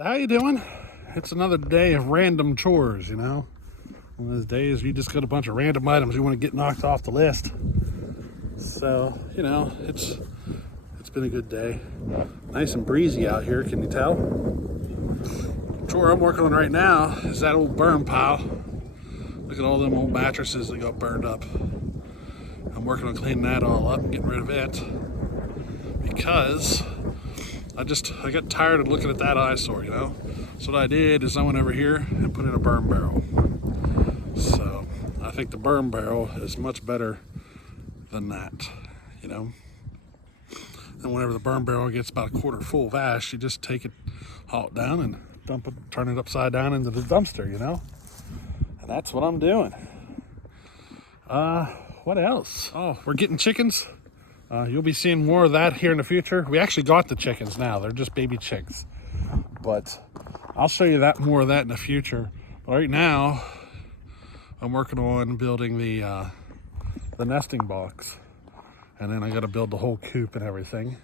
So how you doing? It's another day of random chores, you know? One of those days you just got a bunch of random items you want to get knocked off the list. So, you know, it's been a good day. Nice and breezy out here, can you tell? The chore I'm working on right now is that old burn pile. Look at all them old mattresses that got burned up. I'm working on cleaning that all up and getting rid of it because I got tired of looking at that eyesore, you know? So what I did is I went over here and put in a burn barrel. So I think the burn barrel is much better than that, you know? And whenever the burn barrel gets about a quarter full of ash, you just take it, haul it down and dump it, turn it upside down into the dumpster, you know? And that's what I'm doing. What else? Oh, we're getting chickens. You'll be seeing more of that here in the future. We actually got the chickens now. They're just baby chicks. But I'll show you more of that in the future. But right now, I'm working on building the nesting box. And then I got to build the whole coop and everything.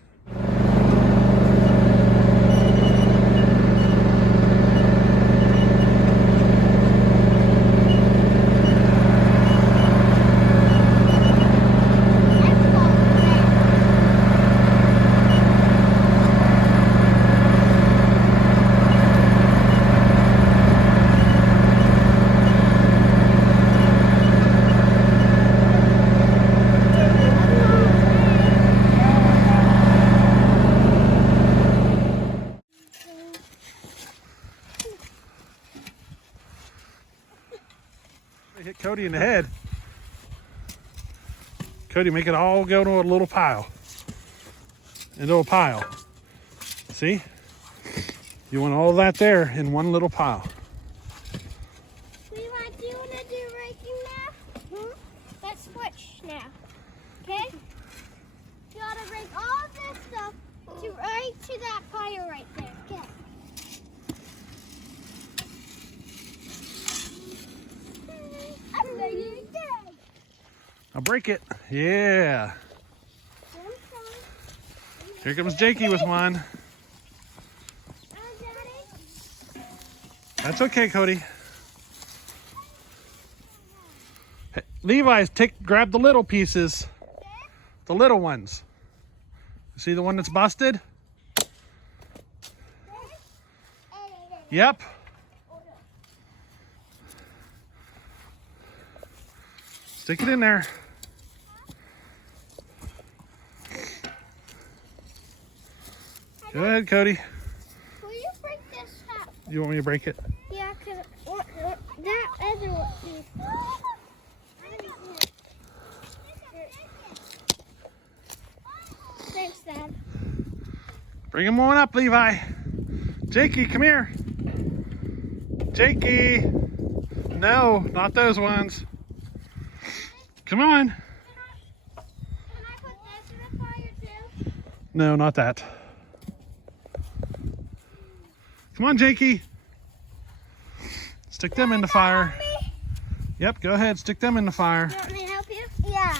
Hit Cody in the head. Cody, make it all go to a little pile. Into a pile. See? You want all that there in one little pile. Do you want to do raking now? Let's switch now. Okay? You ought to rake all of this stuff right to that pile right there. Okay. I'll break it. Yeah. Here comes Jakey with one. That's okay, Cody. Hey, Levi's, grab the little pieces. The little ones. See the one that's busted? Yep. Stick it in there. Go ahead, Cody. Will you break this up? You want me to break it? Yeah, because that other one. Thanks, Dad. Bring him on up, Levi. Jakey, come here. Jakey. No, not those ones. Come on. Can I put this in the fire too? No, not that. Come on, Jakey. Stick them in the fire. Yep, go ahead. Stick them in the fire. You want me to help you? Yeah.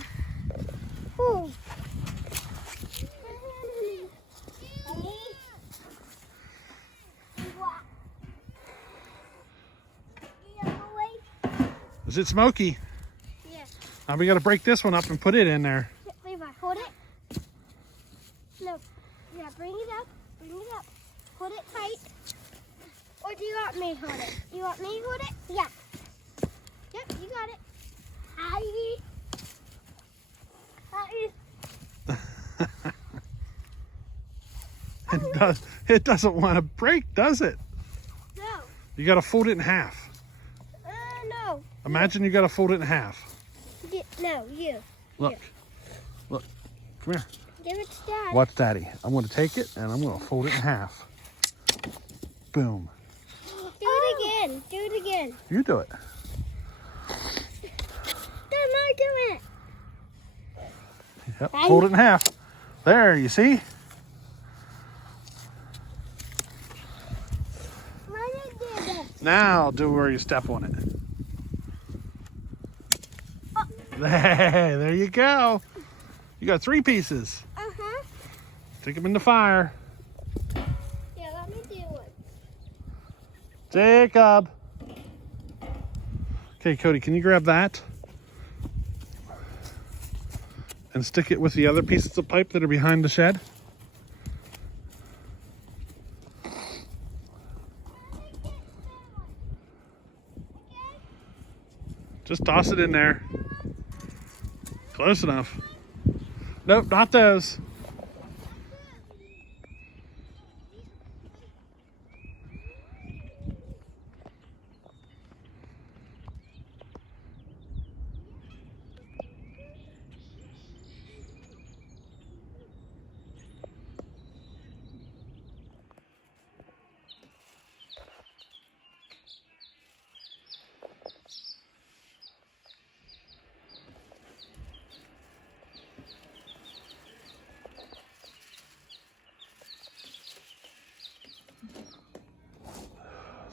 Ooh. Is it smoky? Yeah. Now we got to break this one up and put it in there. Levi, hold it. No. Yeah, bring it up. Bring it up. Hold it tight. Or do you want me to hold it? You want me to hold it? Yeah. Yep, you got it. Hi. Hi. It doesn't want to break, does it? No. You got to fold it in half. No. Imagine you got to fold it in half. No, you. Look. You. Look. Come here. Give it to Dad. Watch Daddy. I'm going to take it and I'm going to fold it in half. Boom. Do it again. Do it again. You do it. Then I do it. Yep. Fold it in half. There, you see? Now do where you step on it. There you go. You got 3 pieces. Uh-huh. Stick them in the fire. Yeah, let me do it. Jacob. Okay, Cody, can you grab that? And stick it with the other pieces of pipe that are behind the shed? Just toss it in there. Close enough. Nope, not those.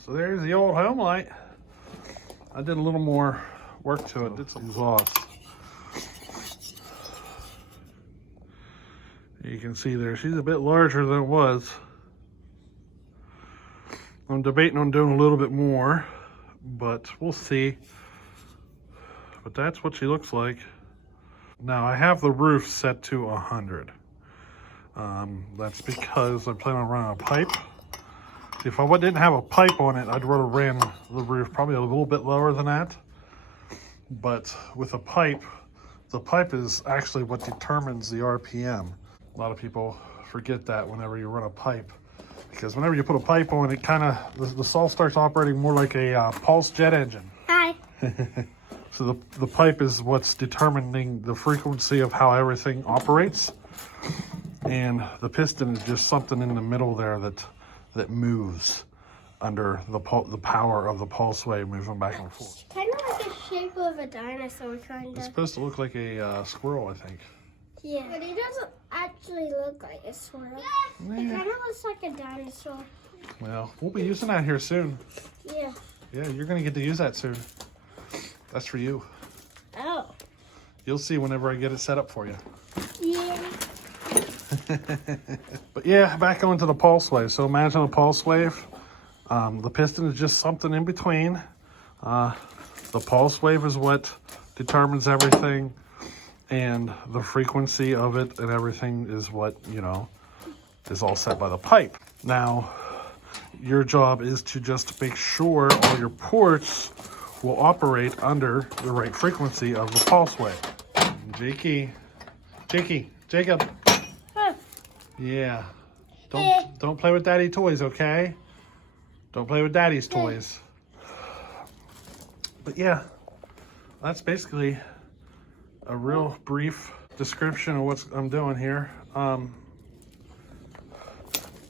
So there's the old Homelite. I did a little more work to it. Did some exhaust. You can see there, she's a bit larger than it was. I'm debating on doing a little bit more, but we'll see. But that's what she looks like. Now I have the roof set to 100. That's because I plan on running a pipe. If I didn't have a pipe on it, I'd rather ran the roof probably a little bit lower than that. But with a pipe, the pipe is actually what determines the RPM. A lot of people forget that whenever you run a pipe. Because whenever you put a pipe on, it kind of, the saw starts operating more like a pulse jet engine. Hi. So the pipe is what's determining the frequency of how everything operates. And the piston is just something in the middle there that moves under the power of the pulse wave moving back and forth. Kind of like the shape of a dinosaur, kind It's of. supposed to look like a squirrel, I think. Yeah. But it doesn't actually look like a squirrel. It kind of looks like a dinosaur. Well, we'll be using that here soon. Yeah. Yeah, you're going to get to use that soon. That's for you. Oh. You'll see whenever I get it set up for you. Yeah. But yeah, back onto the pulse wave. So imagine a pulse wave. The piston is just something in between. The pulse wave is what determines everything. And the frequency of it and everything is what, is all set by the pipe. Now, your job is to just make sure all your ports will operate under the right frequency of the pulse wave. Jacob. Huh. Yeah. Don't play with daddy toys, okay? Don't play with daddy's toys. But yeah, that's basically a real brief description of what I'm doing here.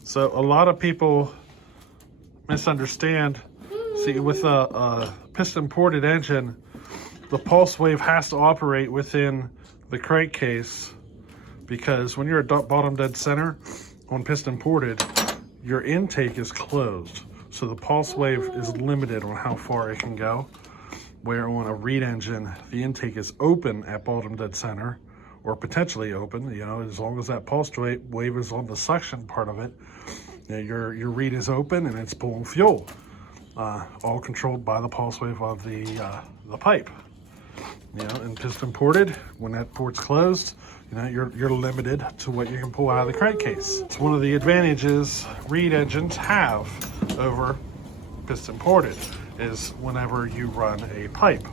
So a lot of people misunderstand. See, with a piston ported engine, the pulse wave has to operate within the crankcase, because when you're at bottom dead center on piston ported, your intake is closed. So the pulse wave is limited on how far it can go. Where on a reed engine, the intake is open at bottom dead center, or potentially open, as long as that pulse wave is on the suction part of it, your reed is open and it's pulling fuel. All controlled by the pulse wave of the pipe. And piston ported, when that port's closed, you're limited to what you can pull out of the crankcase. It's one of the advantages reed engines have over piston ported, is whenever you run a pipe.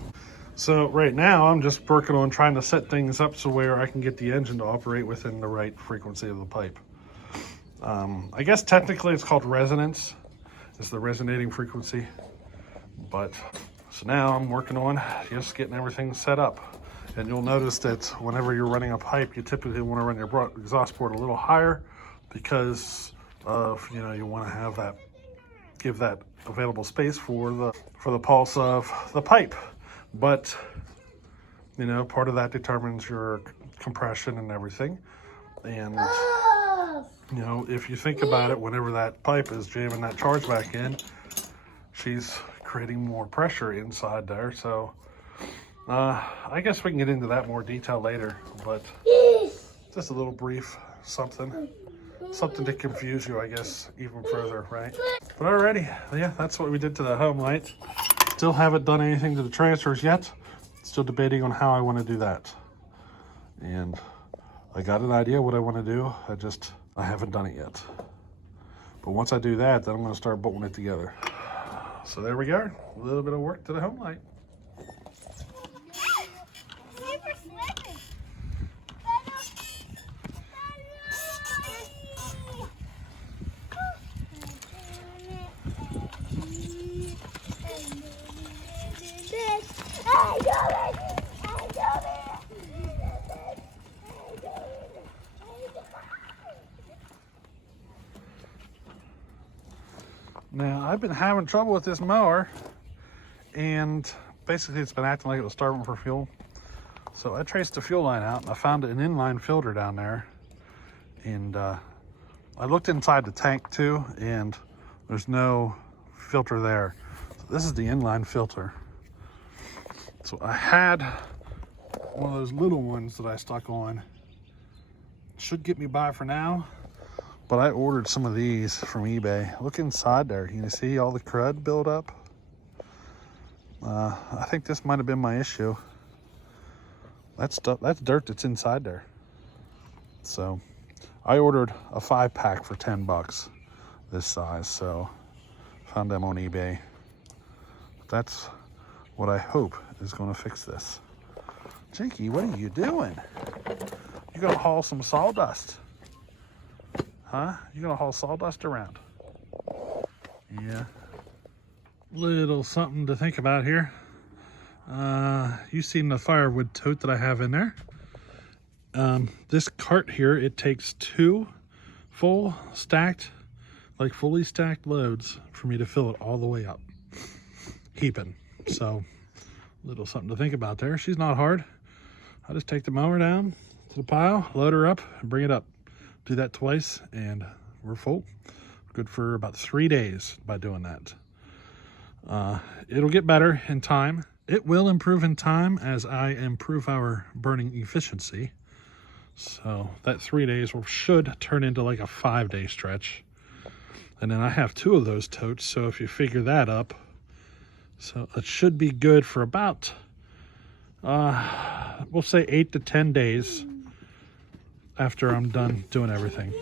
So right now I'm just working on trying to set things up so where I can get the engine to operate within the right frequency of the pipe. I guess technically it's called resonance. It's the resonating frequency. But so now I'm working on just getting everything set up. And you'll notice that whenever you're running a pipe, you typically want to run your exhaust port a little higher, because of, you want to have that, give that available space for the pulse of the pipe. But part of that determines your compression and everything. And if you think about it, whenever that pipe is jamming that charge back in, she's creating more pressure inside there. So I guess we can get into that more detail later, but just a little brief something. something to confuse you, I guess, even further, right? But alrighty, yeah, that's what we did to the Homelite. Still haven't done anything to the transfers yet. Still debating on how I want to do that. And I got an idea what I want to do. I haven't done it yet. But once I do that, then I'm going to start bolting it together. So there we go. A little bit of work to the Homelite. Super slippery. Now, I've been having trouble with this mower, and basically it's been acting like it was starving for fuel. So I traced the fuel line out, and I found an inline filter down there. And I looked inside the tank too, and there's no filter there. So this is the inline filter. So I had one of those little ones that I stuck on. Should get me by for now. But I ordered some of these from eBay. Look inside there. You can see all the crud build up. I think this might have been my issue. That's dirt that's inside there. So I ordered a 5-pack for 10 bucks this size. So found them on eBay. That's what I hope is going to fix this. Jakey, what are you doing? You're going to haul some sawdust. Huh? You're gonna haul sawdust around? Yeah. Little something to think about here. You've seen the firewood tote that I have in there. This cart here, it takes 2 fully stacked loads for me to fill it all the way up. Heaping. So, little something to think about there. She's not hard. I just take the mower down to the pile, load her up, and bring it up. Do that twice and we're full. Good for about 3 days by doing that. It'll get better in time. It will improve in time as I improve our burning efficiency. So that 3 days should turn into like a 5-day stretch. And then I have 2 of those totes, so if you figure that up, so it should be good for about, we'll say 8 to 10 days after I'm done doing everything.